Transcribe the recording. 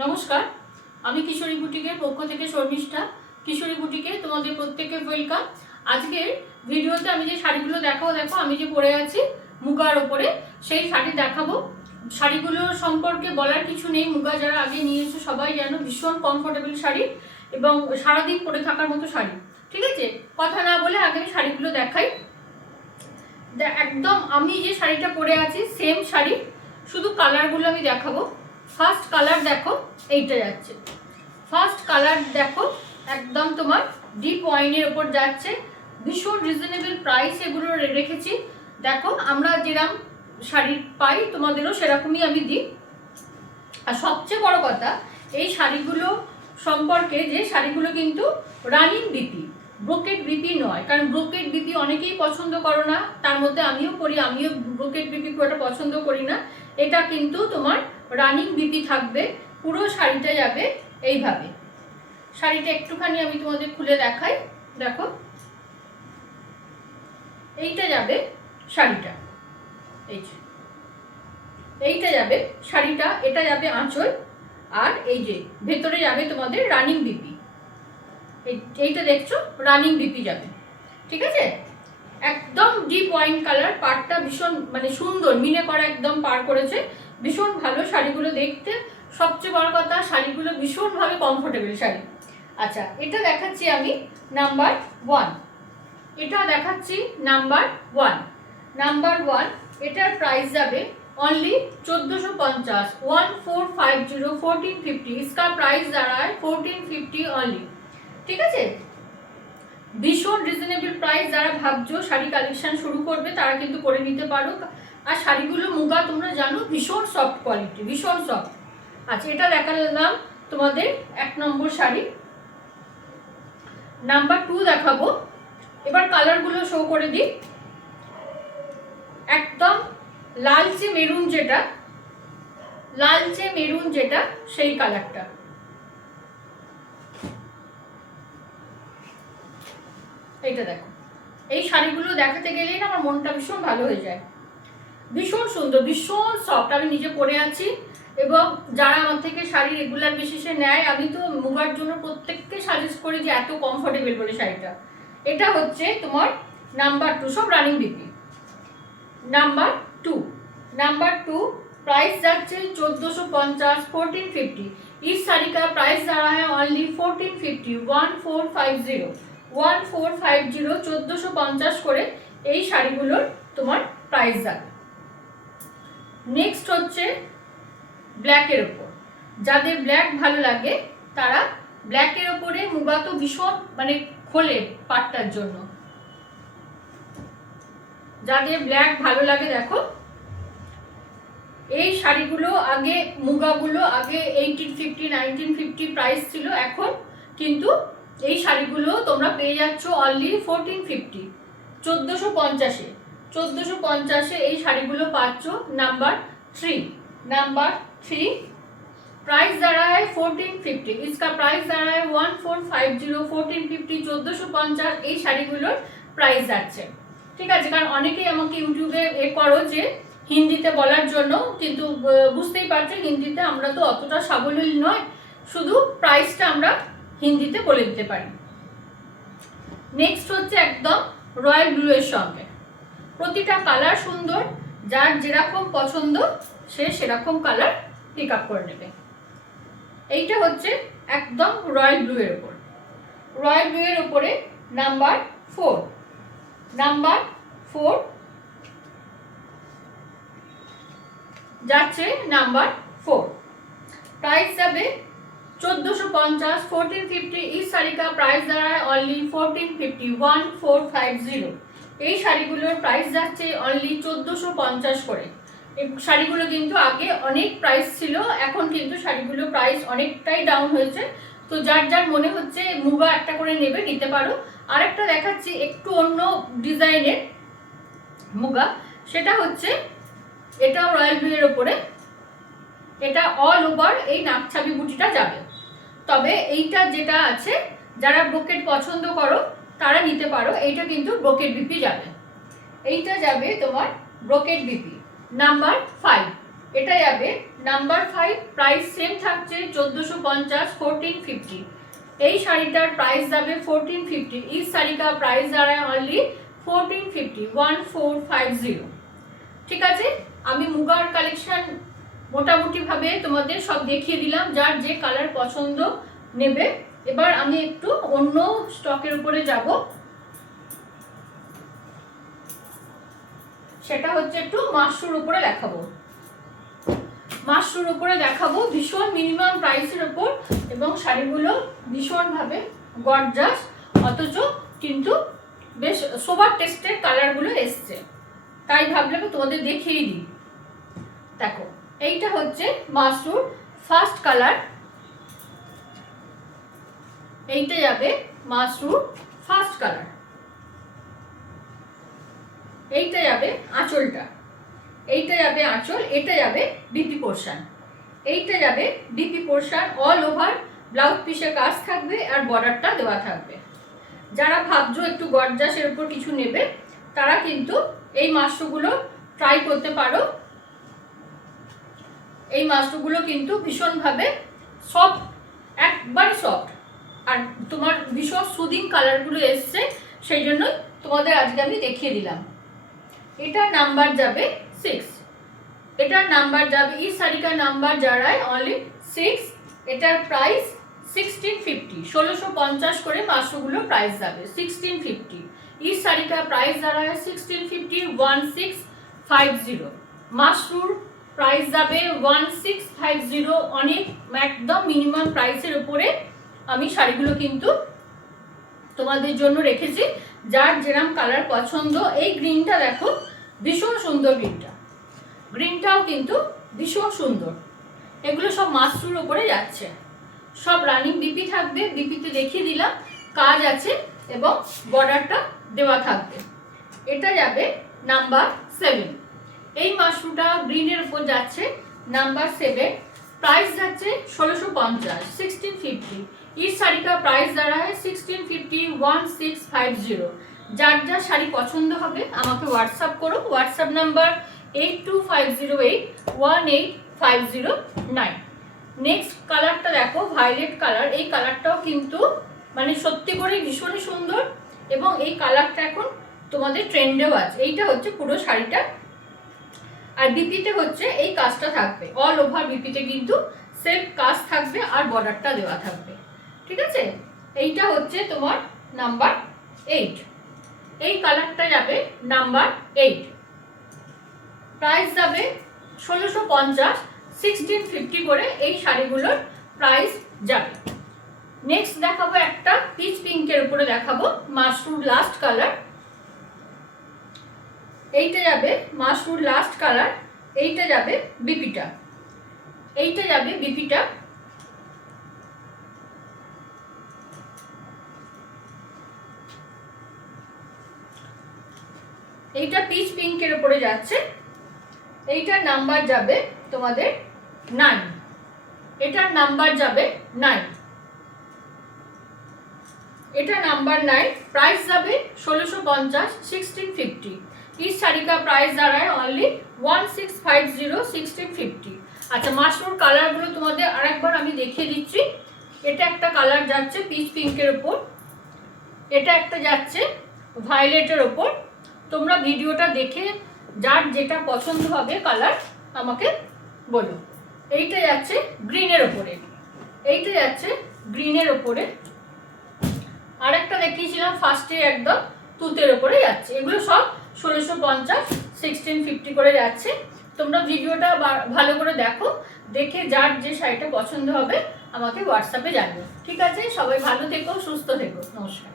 নমস্কার, আমি কিশোরী বুটিকের পক্ষ থেকে শর্মিষ্ঠা। কিশোরী বুটিকে তোমাদের প্রত্যেককে ওয়েলকাম। আজকের ভিডিওতে আমি যে শাড়িগুলো দেখো আমি যে পরে আছি মুগার ওপরে, সেই শাড়ি দেখাবো। শাড়িগুলো সম্পর্কে বলার কিছু নেই, মুগা যারা আগে নিয়েছো সবাই জানো ভীষণ কমফোর্টেবল শাড়ি এবং সারাদিন পরে থাকার মতো শাড়ি। ঠিক আছে, কথা না বলে আগে আমি শাড়িগুলো দেখাই। একদম আমি যে শাড়িটা পরে আছি সেম শাড়ি, শুধু কালারগুলো আমি দেখাবো। ফার্স্ট কালার দেখো, এইটা যাচ্ছে। ফার্স্ট কালার দেখো, একদম তোমার ডিপ ওয়াইনের ওপর যাচ্ছে। ভীষণ রিজনেবল প্রাইস এগুলো রেখেছি। দেখো আমরা যেরকম শাড়ি পাই তোমাদেরও সেরকমই আমি দিই। আর সবচেয়ে বড় কথা, এই শাড়িগুলো সম্পর্কে যে শাড়িগুলো কিন্তু রানিং বিপি, ব্রোকেট বিপি নয়। কারণ ব্রোকেট বিপি অনেকেই পছন্দ করো না, তার মধ্যে আমিও করি, আমিও ব্রোকেট বিপি খুব একটা পছন্দ করি না। এটা কিন্তু তোমার রানিং বিপি থাকবে, পুরো শাড়িটা যাবে এইভাবে। শাড়িটা একটুখানি আমি তোমাদের খুলে দেখাই। দেখো এইটা যাবে শাড়িটা, এইটা যাবে শাড়িটা, এটা যাবে আঁচল, আর এই যে ভেতরে যাবে তোমাদের রানিং বিপি। এইটা দেখছো রানিং বিপি যাবে। ঠিক আছে, একদম ডিপ ওয়াইন কালার, পাড়টা ভীষণ মানে সুন্দর মিনে করা, একদম পার করেছে, ভীষণ ভালো শাড়িগুলো দেখতে। সবচেয়ে বড় কথা, শাড়িগুলো ভীষণভাবে কমফোর্টেবল শাড়ি। আচ্ছা, এটা দেখাচ্ছি আমি নাম্বার 1। এটা দেখাচ্ছি নাম্বার 1। নাম্বার 1, এটার প্রাইস যাবে অনলি 1450, 1450, 1450। इसका प्राइस দাঁড়ায় 1450 অনলি। ঠিক আছে, ভীষণ রিজনেবল প্রাইস। যারা ভাবছো শাড়ি কালেকশন শুরু করবে তারা কিন্তু করে নিতে পারো। আর শাড়িগুলো মুগা তোমরা জানো ভীষণ সফট কোয়ালিটি, ভীষণ সফট। আচ্ছা, এটা দেখালাম তোমাদের 1 নম্বর শাড়ি। নাম্বার 2 দেখাবো। এবার কালারগুলো শো করে দিই। একদম লালচে মেরুন, যেটা লালচে মেরুন যেটা সেই কালারটা। এইটা দেখো, এই শাড়িগুলো দেখাতে গেলেই না আমার মনটা ভীষণ ভালো হয়ে যায়। ভীষণ সুন্দর, ভীষণ সফট। আমি নিজে পরে আছি এবং যারা আমার থেকে শাড়ি রেগুলার বেসিসে নেয়, আমি তো মুগার জন্য প্রত্যেককে সাজেস্ট করি যে এত কমফোর্টেবল বলে শাড়িটা। এটা হচ্ছে তোমার নাম্বার 2, সব running BP. Number 2, number 2 price যাচ্ছে 1450, 1450। इस साड़ी का प्राइस जा रहा है ओनली 1450, 1450, 1450, 1450 করে এই শাড়িগুলোর তোমার প্রাইস যাবে। নেক্সট হচ্ছে ব্ল্যাকের ওপর। যাদের ব্ল্যাক ভালো লাগে তারা ব্ল্যাকের ওপরে, মুগা তো ভীষণ মানে খোলে পাটটার জন্য, যাদের ব্ল্যাক ভালো লাগে দেখো এই শাড়িগুলো আগে, মুগাগুলো আগে 1850, 1950 প্রাইস ছিল, এখন কিন্তু এই শাড়িগুলো তোমরা পেয়ে যাচ্ছ অনলি 1450, 1450-এ। 1450-এ এই শাড়িগুলো পাচ্ছ। নাম্বার 3, नंबर 3 प्राइस जा रहा है 1450, इसका प्राइस जा रहा है 1450, 1450, 1450 এই শাড়িগুলোর প্রাইস যাচ্ছে। ঠিক আছে, কারণ অনেকেই আমাকে ইউটিউবে করো যে হিন্দিতে বলার জন্য, কিন্তু বুঝতেই পারছো হিন্দিতে আমরা তো অতটা সাবলীল নয়, শুধু প্রাইসটা আমরা হিন্দিতে বলে দিতে পারি। নেক্সট হচ্ছে একদম রয়্যাল ব্লু এর সঙ্গে। প্রতিটা কালার সুন্দর, যার যেরকম পছন্দ সে সেরকম কালার পিক আপ করে নেবে। এইটা হচ্ছে একদম রয়্যাল ব্লু এর উপর। রয়্যাল ব্লু এর উপরে নাম্বার 4, নাম্বার 4 যাচ্ছে নাম্বার 4। प्राइस যাবে 1450, 1450। इस শাড়ি का प्राइस जा रहा है ओनली 1450, 1450। এই শাড়িগুলোর প্রাইস যাচ্ছে অনলি 1450 করে। এই শাড়িগুলো কিন্তু আগে অনেক প্রাইস ছিল, এখন কিন্তু শাড়িগুলো প্রাইস অনেকটাই ডাউন হয়েছে। তো যার যার মনে হচ্ছে মুগা একটা করে নেবে, নিতে পারো। আরেকটা দেখাচ্ছি একটু অন্য ডিজাইনের মুগা, সেটা হচ্ছে এটাও রয়্যাল ব্লু এর উপরে। এটা অল ওভার এই নাকছাবি বুটিটা যাবে। তবে এইটা যেটা আছে, যারা ব্রোকেট পছন্দ করো তারা নিতে পারো। এইটা কিন্তু ব্রোকেট বিপি যাবে, এইটা যাবে তোমার ব্রোকেট বিপি। নাম্বার 5, এটা যাবে নাম্বার 5, প্রাইস সেম থাকছে 1450, 1450। এই শাড়িটার প্রাইস যাবে 1450। इस শাড়ি का প্রাইস দাঁড়ায় অনলি 1450, 1450। ঠিক আছে, আমি মুগার কালেকশন মোটামুটি ভাবে তোমাদের সব দেখিয়ে দিলাম, যার যে কালার পছন্দ নেবে। এবার আমি একটু অন্য স্টকের উপরে যাব, সেটা হচ্ছে একটু মাশরুর উপরে দেখাবো। মাশরুর উপরে দেখাবো ভীষণ মিনিমাম প্রাইসের উপর, এবং শাড়িগুলো ভীষণভাবে গর্জাস, অথচ কিন্তু বেশ সোবার টেস্টের কালারগুলো এসছে, তাই ভাবলাম তোমাদের দেখিয়ে দিই। দেখো, এইটা হচ্ছে মাশরুর ফার্স্ট কালার, এইটা যাবে মাশরুর ফার্স্ট কালার। এইটা যাবে আঁচলটা, এইটা যাবে আঁচল, এটা যাবে বিপি পোর্শন, এইটা যাবে BP portion. All over blouse পিসে কাজ থাকবে আর বর্ডারটা দেওয়া থাকবে। যারা ভাবছো একটু গর্জাসের উপর কিছু নেবে, তারা কিন্তু এই মাশরুগুলো ট্রাই করতে পারো। এই মাশরুগুলো কিন্তু ভীষণভাবে সফট, একবারে সফট, আর তোমার ভীষণ সুদিং কালারগুলো এসছে, সেই জন্যই তোমাদের আজকে আমি দেখিয়ে দিলাম। এটার নাম্বার যাবে 6, এটার নাম্বার যাবে, এই শাড়ি का নাম্বার যারায় অনলি 6। এটার প্রাইস 1650, 1650 করে মাশরুগুলো প্রাইস যাবে 1650। इस শাড়ি का প্রাইস দাঁড়ায় 1650, 1650। মাশরুর প্রাইস যাবে 1650, অনেক একদম মিনিমাম প্রাইসের উপরে আমি শাড়িগুলো কিন্তু তোমাদের জন্য রেখেছি। যার যেরকম কালার পছন্দ, এই গ্রিনটা দেখো ভীষণ সুন্দর, গ্রিনটাও কিন্তু ভীষণ সুন্দর। এগুলো সব মাশরুর উপরে যাচ্ছে, সব রানিং বিপি থাকবে, বিপিতে দেখিয়ে দিলাম কাজ আছে এবং বর্ডারটা দেওয়া থাকবে। এটা যাবে নাম্বার 7, এই মাশরুটা গ্রিনের উপর যাচ্ছে নাম্বার 7, प्राइस যাচ্ছে 1650, 1650। इस শাড়ি का प्राइस দাঁড়ায় 1650, 1650। যার যা শাড়ি পছন্দ হবে আমাকে হোয়াটসঅ্যাপ করো, হোয়াটসঅ্যাপ নাম্বার 8250818509। নেক্সট কালারটা দেখো, ভায়োলেট কালার। এই কালারটাও কিন্তু মানে সত্যি করে ভীষণই সুন্দর, এবং এই কালারটা এখন তোমাদের ট্রেন্ডেও আছে। এইটা হচ্ছে পুরো শাড়িটা, আর বিপিতে হচ্ছে এই কাজটা থাকবে, অল ওভার বিপিতে কিন্তু সেম কাজ থাকবে আর বর্ডারটা দেওয়া থাকবে। ঠিক আছে, এইটা হচ্ছে তোমার নাম্বার 8, এই কালারটা যাবে নাম্বার 8, প্রাইস যাবে 1650, 1650 করে এই শাড়িগুলোর প্রাইস যাবে। নেক্সট দেখাবো একটা পিচ পিঙ্কের উপরে দেখাবো, মাশরুর লাস্ট কালার। এইটা যাবে মাশরুর লাস্ট কালার, এইটা যাবে বিপিটা, এইটা যাবে বিপিটা। এইটা পিচ পিঙ্কের উপরে যাচ্ছে, এইটার নাম্বার যাবে তোমাদের 9, এটার নাম্বার যাবে 9, এটা নাম্বার 9, प्राइस যাবে 1650, 1650। इस শাড়ি का प्राइस দাঁড়ায় অনলি 1650, 1650। আচ্ছা, মাশরুর কালারগুলো তোমাদের আরেকবার আমি দেখিয়ে দিচ্ছি। এটা একটা কালার যাচ্ছে পিচ পিঙ্কের উপর, এটা একটা যাচ্ছে ভায়োলেটের উপর। তোমরা ভিডিওটা দেখে যার যেটা পছন্দ হবে কালার আমাকে বলো। এইটা যাচ্ছে গ্রিনের উপরে, এইটা যাচ্ছে গ্রিনের উপরে, আরেকটা দেখিয়েছিলাম ফার্স্টে একদম তুতের উপরে যাচ্ছে। এগুলো সব 1650, 1650 করে যাচ্ছে। তোমরা ভিডিওটা ভালো করে দেখো, দেখে যার যে শাড়িটা পছন্দ হবে আমাকে হোয়াটসঅ্যাপে জানিও। ঠিক আছে, সবাই ভালো থেকো, সুস্থ থেকো, নমস্কার।